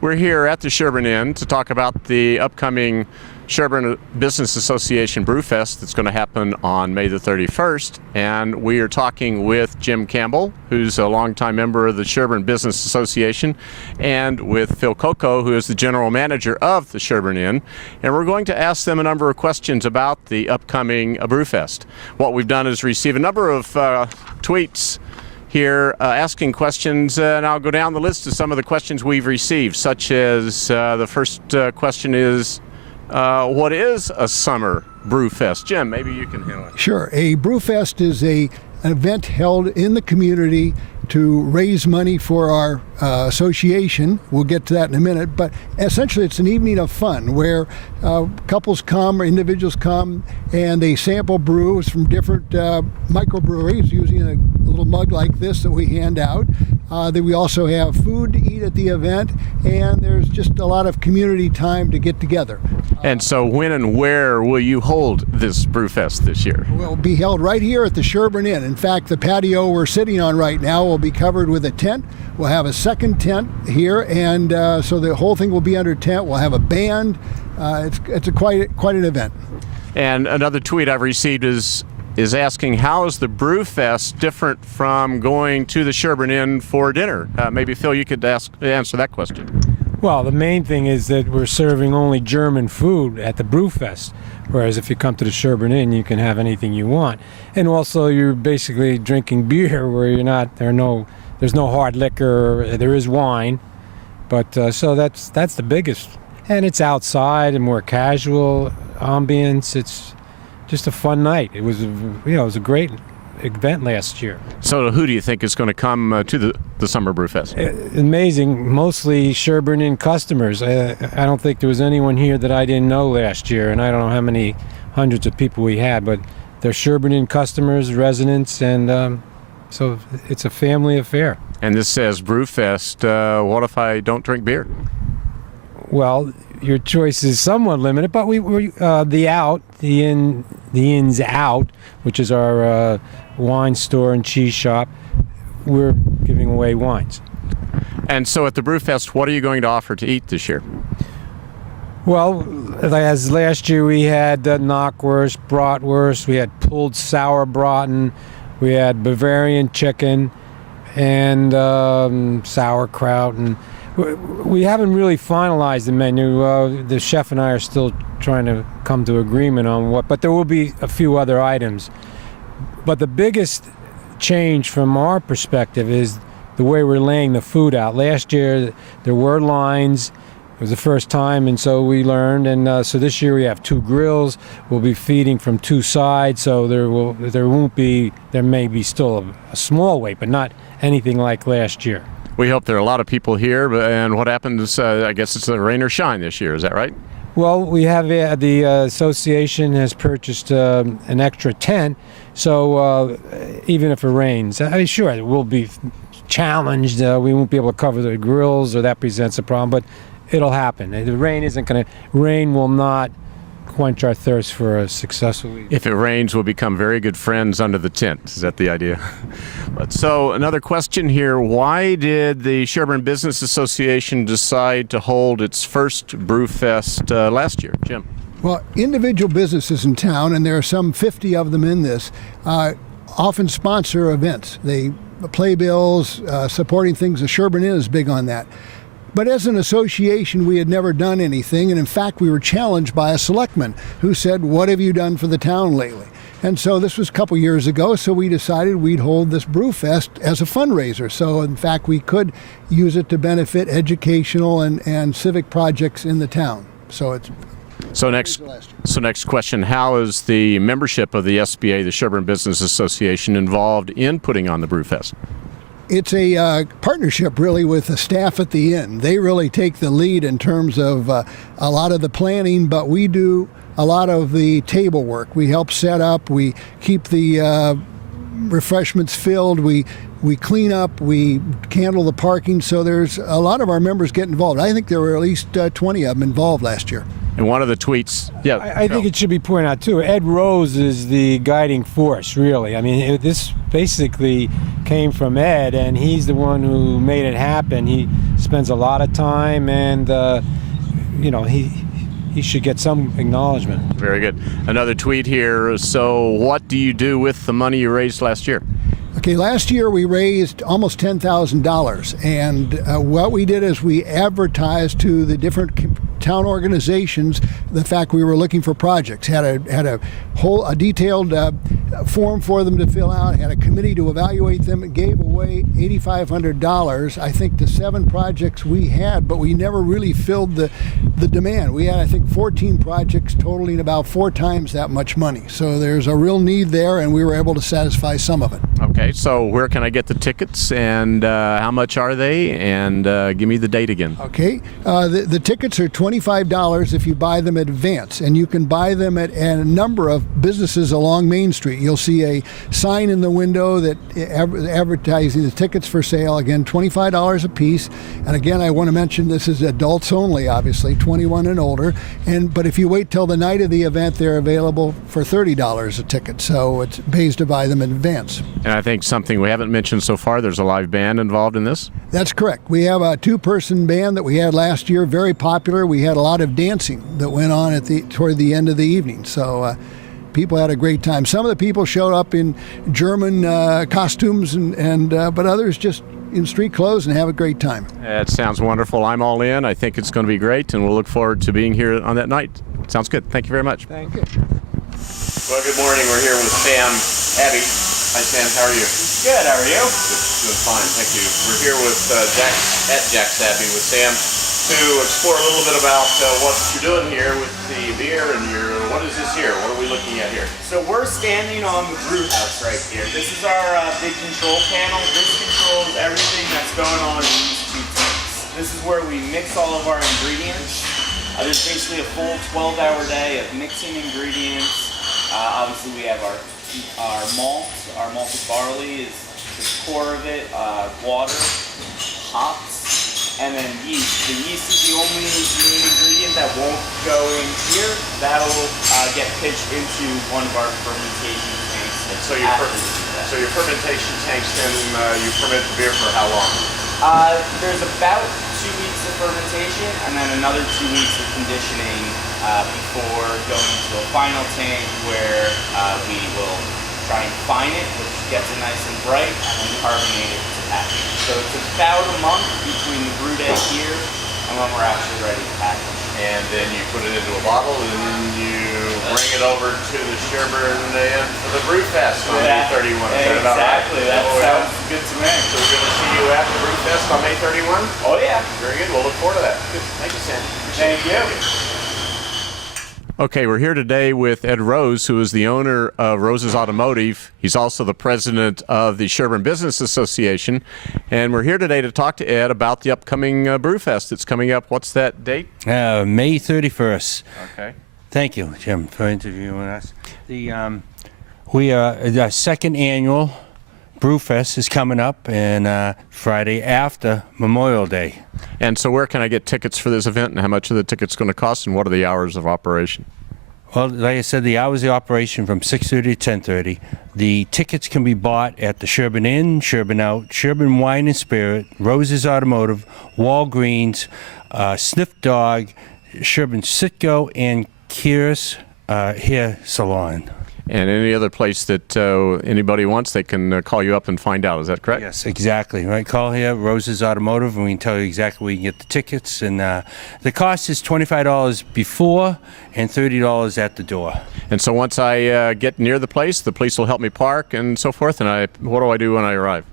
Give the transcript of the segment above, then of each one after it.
We're here at the Sherborn Inn to talk about the upcoming Sherborn Business Association Brewfest that's going to happen on May the 31st. And we are talking with Jim Campbell, who's a longtime member of the Sherborn Business Association, and with Phil Coco, who is the general manager of the Sherborn Inn. And we're going to ask them a number of questions about the upcoming Brewfest. What we've done is receive a number of tweets here asking questions, and I'll go down the list of some of the questions we've received, such as the first question is, what is a summer Brewfest? Jim, maybe you can handle it. Sure. A Brewfest is an event held in the community to raise money for our association. We'll get to that in a minute, but essentially it's an evening of fun where couples come or individuals come and they sample brews from different microbreweries using a little mug like this that we hand out. Then we also have food to eat at the event, and there's just a lot of community time to get together. And so when and where will you hold this Brewfest this year? Will be held right here at the Sherborn Inn. In fact, the patio we're sitting on right now will be covered with a tent. We'll have a second tent here, and so the whole thing will be under tent. We'll have a band. It's quite an event. And another tweet I've received is asking, how is the Brewfest different from going to the Sherborn Inn for dinner? Maybe Phil, you could answer that question. Well, the main thing is that we're serving only German food at the Brewfest, whereas if you come to the Sherborn Inn, you can have anything you want. And also, you're basically drinking beer where you're not. There's no hard liquor. There is wine, but so that's the biggest. And it's outside and more casual ambience. It's just a fun night. It was a great event last year. So who do you think is going to come to the Summer Brewfest? Amazing. Mostly Sherborn Inn customers. I don't think there was anyone here that I didn't know last year, and I don't know how many hundreds of people we had, but they're Sherborn Inn customers, residents, and so it's a family affair. And this says Brewfest. What if I don't drink beer? Well, your choice is somewhat limited, but the Inn's Out, which is our wine store and cheese shop, we're giving away wines. And so at the Brewfest, what are you going to offer to eat this year? Well, as last year we had knockwurst, bratwurst, we had pulled sauerbraten, we had Bavarian chicken, and sauerkraut, and we haven't really finalized the menu. The chef and I are still trying to come to agreement on but there will be a few other items. But the biggest change from our perspective is the way we're laying the food out. Last year there were lines. It was the first time, and so we learned. And so this year we have two grills. We'll be feeding from two sides, so there may be still a small wait, but not anything like last year. We hope there are a lot of people here, and what happens, I guess it's a rain or shine this year, is that right? Well, we have the association has purchased an extra tent, so even if it rains, sure, it will be challenged. We won't be able to cover the grills, or that presents a problem, but it'll happen. The rain will not quench our thirst for a successful evening. If it rains, we'll become very good friends under the tent. Is that the idea? So another question here. Why did the Sherborn Business Association decide to hold its first Brewfest last year? Jim? Well, individual businesses in town, and there are some 50 of them in this, often sponsor events. They play bills, supporting things. The Sherborn Inn is big on that. But as an association, we had never done anything, and in fact, we were challenged by a selectman who said, "What have you done for the town lately?" And so this was a couple years ago, so we decided we'd hold this Brewfest as a fundraiser. So in fact, we could use it to benefit educational and civic projects in the town. So next question, how is the membership of the SBA, the Sherborn Business Association, involved in putting on the Brewfest? It's a partnership, really, with the staff at the inn. They really take the lead in terms of a lot of the planning, but we do a lot of the table work. We help set up, we keep the refreshments filled, we clean up, we handle the parking, so there's a lot of our members get involved. I think there were at least 20 of them involved last year. And one of the tweets, yeah. I think it should be pointed out too. Ed Rose is the guiding force, really. I mean, this basically came from Ed, and he's the one who made it happen. He spends a lot of time, and you know, he should get some acknowledgement. Very good. Another tweet here. So, what do you do with the money you raised last year? Okay, last year we raised almost $10,000, and what we did is we advertised to the different town organizations the fact we were looking for projects. Had a detailed form for them to fill out. Had a committee to evaluate them. And gave away $8,500, I think, to 7 projects we had, but we never really filled the demand. We had, I think, 14 projects totaling about 4 times that much money. So there's a real need there, and we were able to satisfy some of it. Okay, so where can I get the tickets, and how much are they? And give me the date again. Okay, the tickets are $25 if you buy them in advance, and you can buy them at a number of businesses along Main Street. You'll see a sign in the window that advertising the tickets for sale. Again, $25 a piece. And again, I want to mention this is adults only, obviously, 21 and older. But if you wait till the night of the event, they're available for $30 a ticket. So it pays to buy them in advance. And I think something we haven't mentioned so far, there's a live band involved in this? That's correct. We have a 2-person band that we had last year, very popular. We had a lot of dancing that went on toward the end of the evening. So people had a great time. Some of the people showed up in German costumes, but others just in street clothes and have a great time. That sounds wonderful. I'm all in. I think it's going to be great, and we'll look forward to being here on that night. Sounds good. Thank you very much. Thank you. Well, good morning. We're here with Sam Abbey. Hi, Sam. How are you? Good, how are you? Doing fine, thank you. We're here with Jack's Abbey with Sam to explore a little bit about what you're doing here with the beer and what is this here? What are we looking at here? So we're standing on the brew house right here. This is our big control panel. This controls everything that's going on in these 2 tanks. This is where we mix all of our ingredients. There's basically a full 12-hour day of mixing ingredients. Obviously we have our malt. Our malted barley is the core of it, water, hops, and then yeast. The yeast is the only main ingredient that won't go in here. That'll get pitched into one of our fermentation tanks. And so your fermentation tanks, then you ferment the beer for how long? There's about 2 weeks of fermentation and then another 2 weeks of conditioning before going to a final tank where we will try and fine it, which gets it nice and bright, and then carbonate it to package. So it's about a month between the brew day here and when we're actually ready to package. And then you put it into a bottle, and then you bring it over to the Sherborn Inn for the Brewfest on May 31. Is that about right? Exactly. That sounds good to me. So we're going to see you at the Brewfest on May 31? Oh yeah. Very good. We'll look forward to that. Good. Thank you, Sam. Thank you. Okay, we're here today with Ed Rose, who is the owner of Rose's Automotive. He's also the president of the Sherborn Business Association. And we're here today to talk to Ed about the upcoming Brewfest that's coming up. What's that date? May 31st. Okay. Thank you, Jim, for interviewing us. The our second annual Brewfest is coming up, and Friday after Memorial Day. And so where can I get tickets for this event, and how much are the tickets going to cost, and what are the hours of operation? Well, like I said, the hours of operation from 6:30 to 10:30. The tickets can be bought at the Sherborn Inn, Sherborn Out, Sherborn Wine and Spirit, Rose's Automotive, Walgreens, Sniff Dog, Sherborn Sitco, and Kira's Hair Salon. And any other place that anybody wants, they can call you up and find out. Is that correct? Yes, exactly. Right. Call here, Rose's Automotive, and we can tell you exactly where you can get the tickets. And the cost is $25 before and $30 at the door. And so once I get near the police will help me park and so forth. And what do I do when I arrive?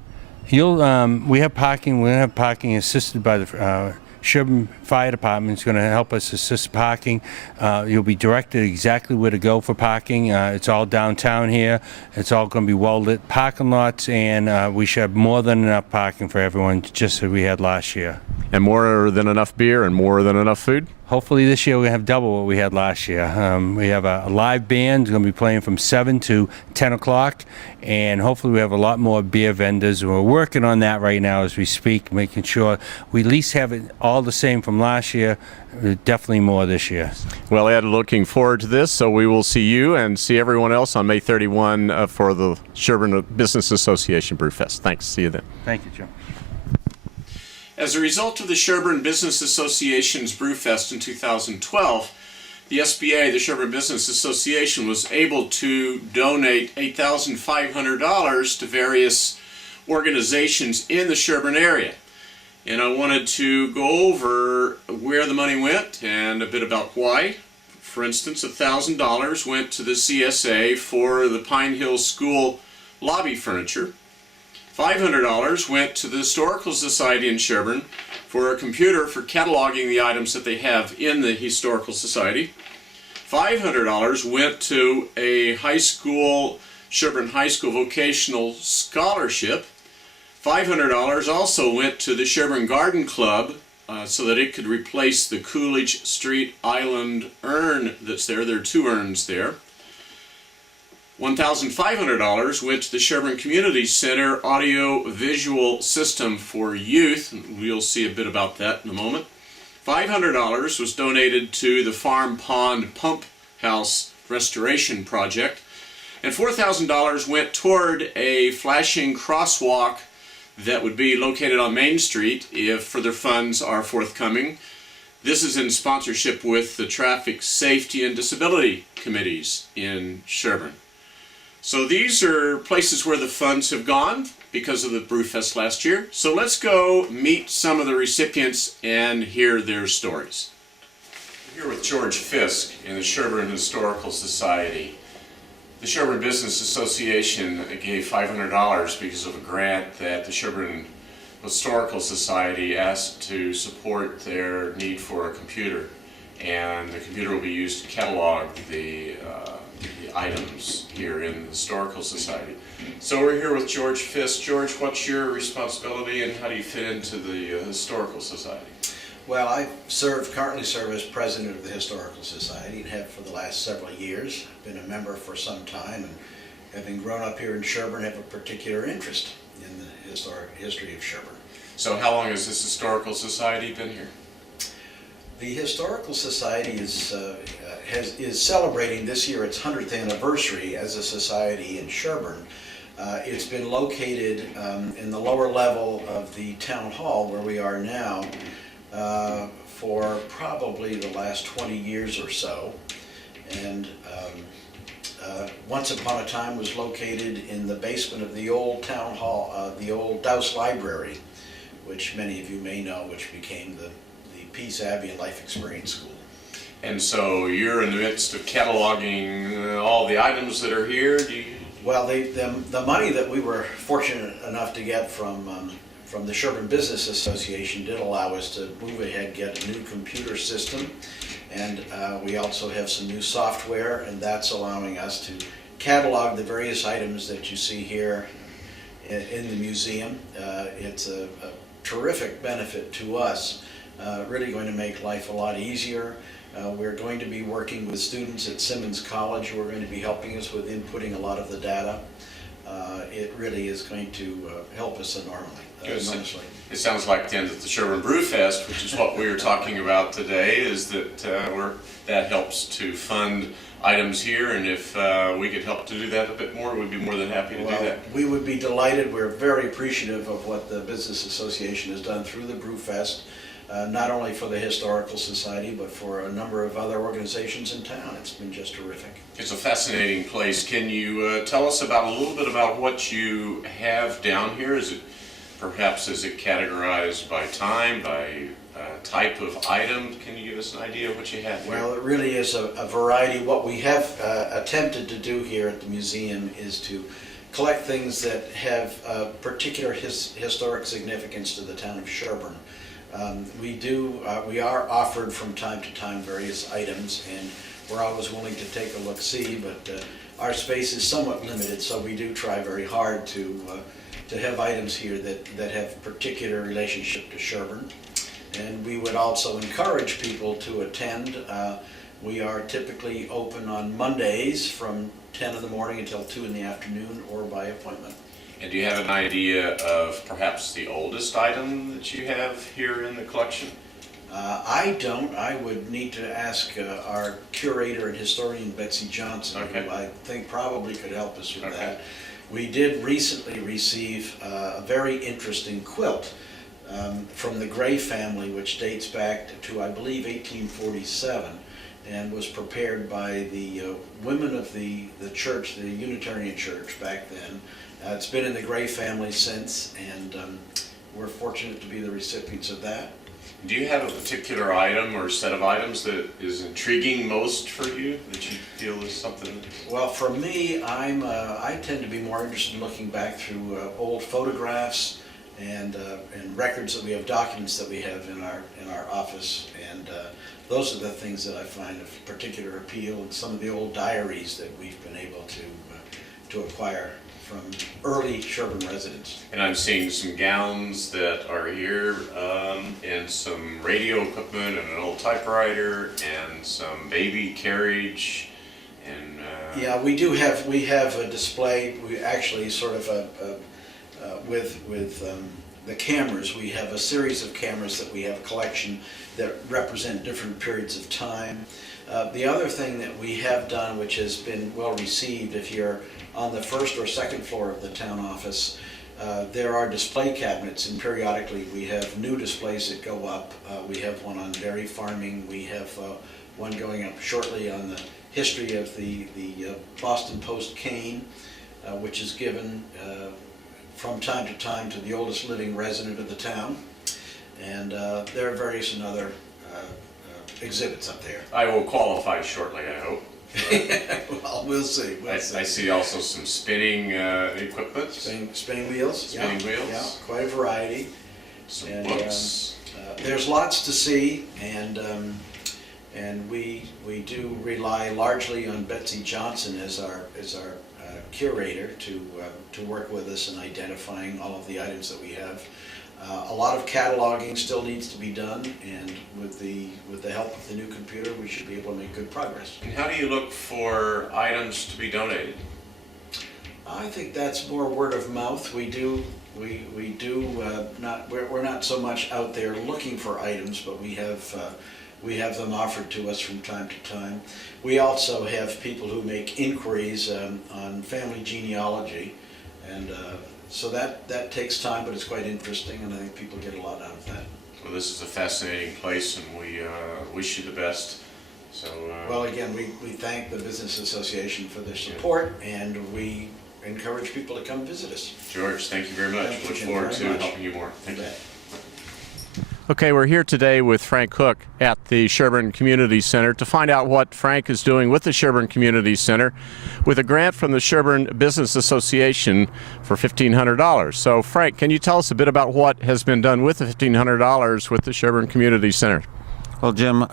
We have parking. We're going to have parking assisted by the Sherborn Fire Department is going to help us assist parking. You'll be directed exactly where to go for parking. It's all downtown here. It's all going to be well-lit parking lots, and we should have more than enough parking for everyone, just as we had last year. And more than enough beer and more than enough food? Hopefully this year we're going to have double what we had last year. We have a live band going to be playing from 7 to 10 o'clock, and hopefully we have a lot more beer vendors. We're working on that right now as we speak, making sure we at least have it all the same from last year, definitely more this year. Well, Ed, looking forward to this. So we will see you and see everyone else on May 31 for the Sherborn Business Association Brewfest. Thanks. See you then. Thank you, Jim. As a result of the Sherborn Business Association's Brewfest in 2012, the SBA, the Sherborn Business Association, was able to donate $8,500 to various organizations in the Sherborn area. And I wanted to go over where the money went and a bit about why. For instance, $1,000 went to the CSA for the Pine Hill School lobby furniture. $500 went to the Historical Society in Sherborn for a computer for cataloging the items that they have in the Historical Society. $500 went to a high school, Sherborn High School vocational scholarship. $500 also went to the Sherborn Garden Club so that it could replace the Coolidge Street Island urn that's there. There are 2 urns there. $1,500 went to the Sherborn Community Center audio-visual system for youth. We'll see a bit about that in a moment. $500 was donated to the Farm Pond Pump House restoration project. And $4,000 went toward a flashing crosswalk that would be located on Main Street if further funds are forthcoming. This is in sponsorship with the Traffic Safety and Disability Committees in Sherborn. So these are places where the funds have gone because of the Brewfest last year. So let's go meet some of the recipients and hear their stories. We're here with George Fisk in the Sherborn Historical Society. The Sherborn Business Association gave $500 because of a grant that the Sherborn Historical Society asked to support their need for a computer. And the computer will be used to catalog the items here in the Historical Society. So we're here with George Fisk. George, what's your responsibility and how do you fit into the Historical Society? Well, I currently serve as president of the Historical Society and have for the last several years. Been a member for some time, and having grown up here in Sherborn, have a particular interest in the historic history of Sherborn. So how long has this Historical Society been here? The Historical Society is celebrating this year its 100th anniversary as a society in Sherborn. It's been located in the lower level of the town hall where we are now for probably the last 20 years or so. And once upon a time was located in the basement of the old town hall, the old Douse Library, which many of you may know, which became the Peace Abbey and Life Experience School. And so you're in the midst of cataloging all the items that are here? Well, the money that we were fortunate enough to get from the Sherborn Business Association did allow us to move ahead, get a new computer system, and we also have some new software, and that's allowing us to catalog the various items that you see here in the museum. It's a terrific benefit to us. Really going to make life a lot easier. We're going to be working with students at Simmons College who are going to be helping us with inputting a lot of the data. It really is going to help us enormously. It sounds like then that the Sherborn Brewfest, which is what we were talking about today, is that that helps to fund items here, and if we could help to do that a bit more, we'd be more than happy to do that. We would be delighted. We're very appreciative of what the Business Association has done through the Brewfest. Not only for the Historical Society, but for a number of other organizations in town. It's been just terrific. It's a fascinating place. Can you tell us a little bit about what you have down here? Is it categorized by time, by type of item? Can you give us an idea of what you have here? Well, it really is a variety. What we have attempted to do here at the museum is to collect things that have particular historic significance to the town of Sherborn. We are offered from time to time various items, and we're always willing to take a look-see, but our space is somewhat limited, so we do try very hard to have items here that have particular relationship to Sherborn. And we would also encourage people to attend. We are typically open on Mondays from 10 in the morning until 2 in the afternoon, or by appointment. And do you have an idea of perhaps the oldest item that you have here in the collection? I don't. I would need to ask our curator and historian, Betsy Johnson, Okay. who I think probably could help us with Okay. that. We did recently receive a very interesting quilt from the Gray family, which dates back to, I believe, 1847, and was prepared by the women of the church, the Unitarian Church back then. It's been in the Gray family since, and we're fortunate to be the recipients of that. Do you have a particular item or set of items that is intriguing most for you, that you feel is something? Well, for me, I tend to be more interested in looking back through old photographs and records that we have, documents that we have in our office, and those are the things that I find of particular appeal, and some of the old diaries that we've been able to acquire from early Sherborn residents. And I'm seeing some gowns that are here, and some radio equipment, and an old typewriter, and some baby carriage, and Yeah, we have a display. We actually sort of with the cameras. We have a series of cameras that we have a collection that represent different periods of time. The other thing that we have done, which has been well received, if you're on the first or second floor of the town office, there are display cabinets, and periodically we have new displays that go up. We have one on dairy farming. We have one going up shortly on the history of the Boston Post cane, which is given from time to time to the oldest living resident of the town. And there are various and other exhibits up there. I will qualify shortly, I hope. Well, we'll see. I see also some spinning equipment, Spinning wheels. Spinning Yeah, wheels. yeah, quite a variety. some And, books. There's lots to see, and we do rely largely on Betsy Johnson as our curator to work with us in identifying all of the items that we have. A lot of cataloging still needs to be done, and with the help of the new computer, we should be able to make good progress. And how do you look for items to be donated? I think that's more word of mouth. We're not so much out there looking for items, but we have them offered to us from time to time. We also have people who make inquiries on family genealogy, and so that takes time, but it's quite interesting, and I think people get a lot out of that. Well, this is a fascinating place, and we wish you the best. So. Well, again, we thank the Business Association for their support, and we encourage people to come visit us. George, thank you very much. Thank you, Look Jim, forward very to much. helping you more. Thank you. Bet. Okay, we're here today with Frank Hook at the Sherborn Community Center to find out what Frank is doing with the Sherborn Community Center with a grant from the Sherborn Business Association for $1,500. So Frank, can you tell us a bit about what has been done with the $1,500 with the Sherborn Community Center? Well, Jim,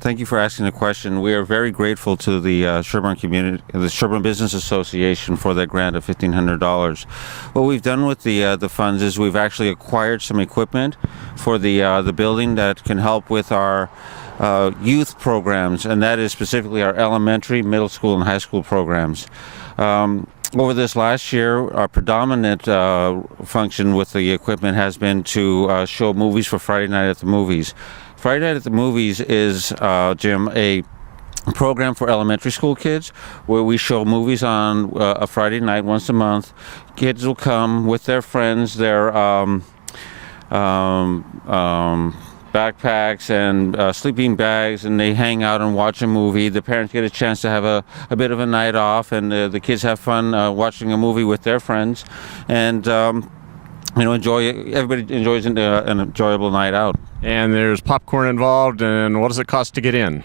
thank you for asking the question. We are very grateful to the Sherborn Business Association for that grant of $1,500. What we've done with the funds is we've actually acquired some equipment for the building that can help with our youth programs, and that is specifically our elementary, middle school, and high school programs. Over this last year, our predominant function with the equipment has been to show movies for Friday Night at the Movies. Friday Night at the Movies is, Jim, a program for elementary school kids where we show movies on a Friday night once a month. Kids will come with their friends, their backpacks and sleeping bags, and they hang out and watch a movie. The parents get a chance to have a bit of a night off, and the kids have fun watching a movie with their friends, and everybody enjoys an enjoyable night out. And there's popcorn involved, and what does it cost to get in?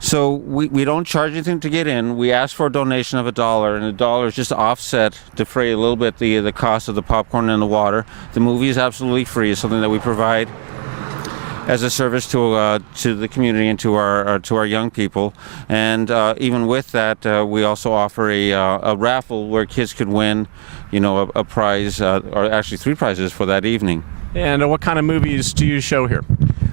So we don't charge anything to get in. We ask for a donation of $1, and $1 is just to offset, defray a little bit the cost of the popcorn and the water. The movie is absolutely free. It's something that we provide as a service to the community and to our young people. And even with that, we also offer a raffle where kids could win, a prize, or actually 3 prizes for that evening. And what kind of movies do you show here?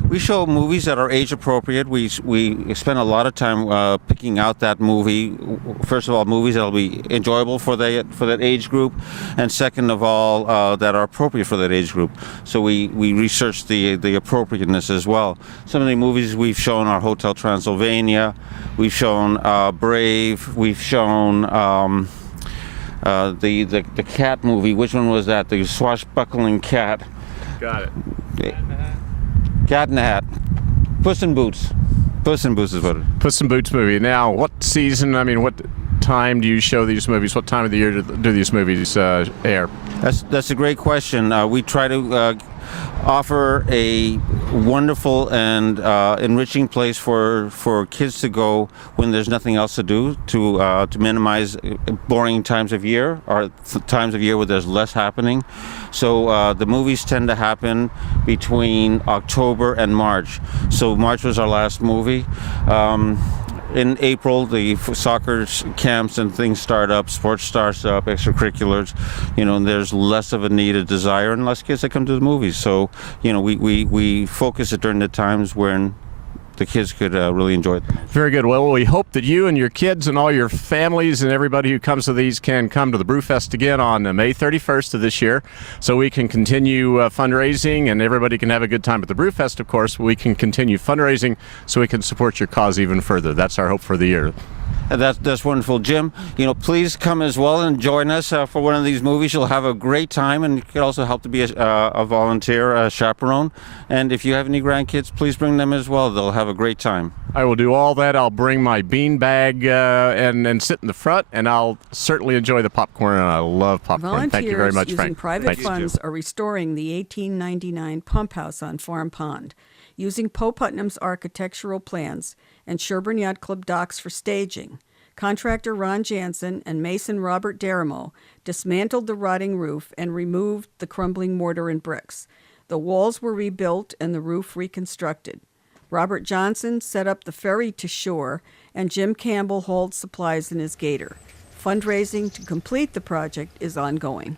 We show movies that are age appropriate. We spend a lot of time picking out that movie. First of all, movies that'll be enjoyable for that age group, and second of all, that are appropriate for that age group. So we research the appropriateness as well. Some of the movies we've shown are Hotel Transylvania. We've shown Brave. We've shown the cat movie. Which one was that? The swashbuckling cat. Got it. Cat in the Hat. Puss in Boots. Puss in Boots is what it is. Puss in Boots movie. Now, what season, what time do you show these movies? What time of the year do these movies air? That's a great question. We try to offer a wonderful and enriching place for kids to go when there's nothing else to do, to minimize boring times of year, or times of year where there's less happening. So the movies tend to happen between October and March. So March was our last movie. In April, the soccer camps and things start up, sports starts up, extracurriculars, and there's less of a need, a desire, and less kids that come to the movies. So, we focus it during the times when the kids could really enjoy it. Very good. Well, we hope that you and your kids and all your families and everybody who comes to these can come to the Brewfest again on May 31st of this year, so we can continue fundraising, and everybody can have a good time at the Brewfest, of course. We can continue fundraising so we can support your cause even further. That's our hope for the year. That's wonderful, Jim. Please come as well and join us for one of these movies. You'll have a great time, and you can also help to be a volunteer, a chaperone. And if you have any grandkids, please bring them as well. They'll have a great time. I will do all that. I'll bring my bean bag and sit in the front, and I'll certainly enjoy the popcorn, and I love popcorn. Volunteers Thank you very much, using Frank. private Thank you, funds Jim. are restoring the 1899 pump house on Farm Pond, using Poe Putnam's architectural plans and Sherborn Yacht Club docks for staging. Contractor Ron Jansen and mason Robert Deramo dismantled the rotting roof and removed the crumbling mortar and bricks. The walls were rebuilt and the roof reconstructed. Robert Johnson set up the ferry to shore, and Jim Campbell hauled supplies in his gator. Fundraising to complete the project is ongoing.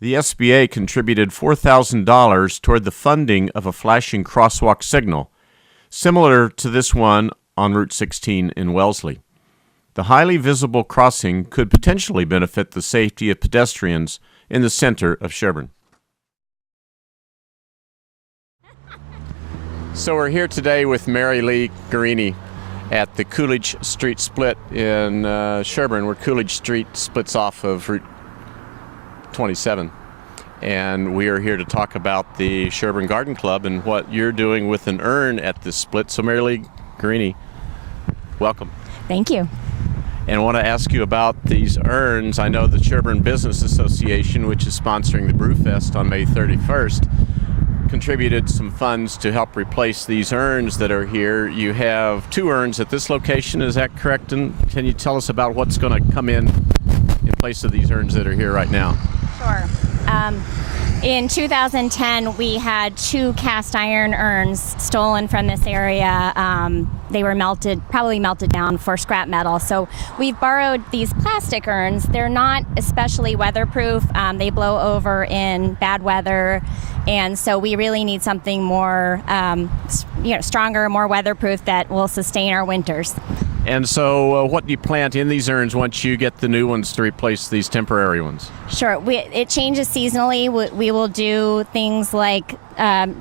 The SBA contributed $4,000 toward the funding of a flashing crosswalk signal, similar to this one on Route 16 in Wellesley. The highly visible crossing could potentially benefit the safety of pedestrians in the center of Sherborn. So we're here today with Mary Lee Guarini at the Coolidge Street split in Sherborn, where Coolidge Street splits off of Route 27. And we are here to talk about the Sherborn Garden Club and what you're doing with an urn at this split. So Mary Lee Guarini, welcome. Thank you. And I want to ask you about these urns. I know the Sherborn Business Association, which is sponsoring the Brewfest on May 31st, contributed some funds to help replace these urns that are here. You have 2 urns at this location, is that correct? And can you tell us about what's going to come in place of these urns that are here right now? Sure. In 2010, we had 2 cast iron urns stolen from this area. They were probably melted down for scrap metal. So we've borrowed these plastic urns. They're not especially weatherproof. They blow over in bad weather. And so we really need something more, stronger, more weatherproof that will sustain our winters. And so what do you plant in these urns once you get the new ones to replace these temporary ones? Sure. It changes seasonally. We will do things like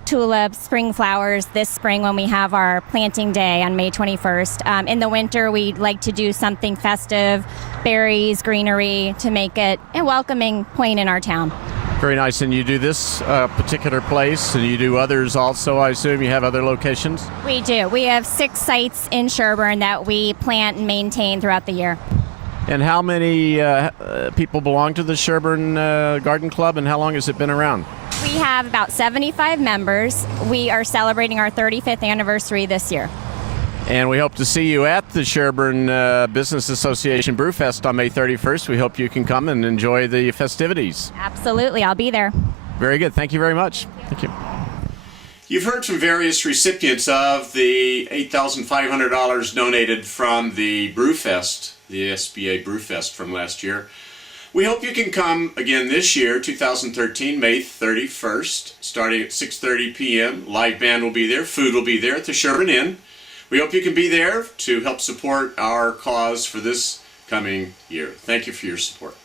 tulips, spring flowers this spring when we have our planting day on May 21st. In the winter, we like to do something festive, berries, greenery, to make it a welcoming point in our town. Very nice. And you do this particular place, and you do others also, I assume? You have other locations? We do. We have 6 sites in Sherborn that we plant and maintain throughout the year. And how many people belong to the Sherborn Garden Club, and how long has it been around? We have about 75 members. We are celebrating our 35th anniversary this year. And we hope to see you at the Sherborn Business Association Brewfest on May 31st. We hope you can come and enjoy the festivities. Absolutely. I'll be there. Very good. Thank you very much. Thank you. You've heard from various recipients of the $8,500 donated from the Brewfest, the SBA Brewfest from last year. We hope you can come again this year, 2013, May 31st, starting at 6:30 p.m. Live band will be there, food will be there at the Sherborn Inn. We hope you can be there to help support our cause for this coming year. Thank you for your support.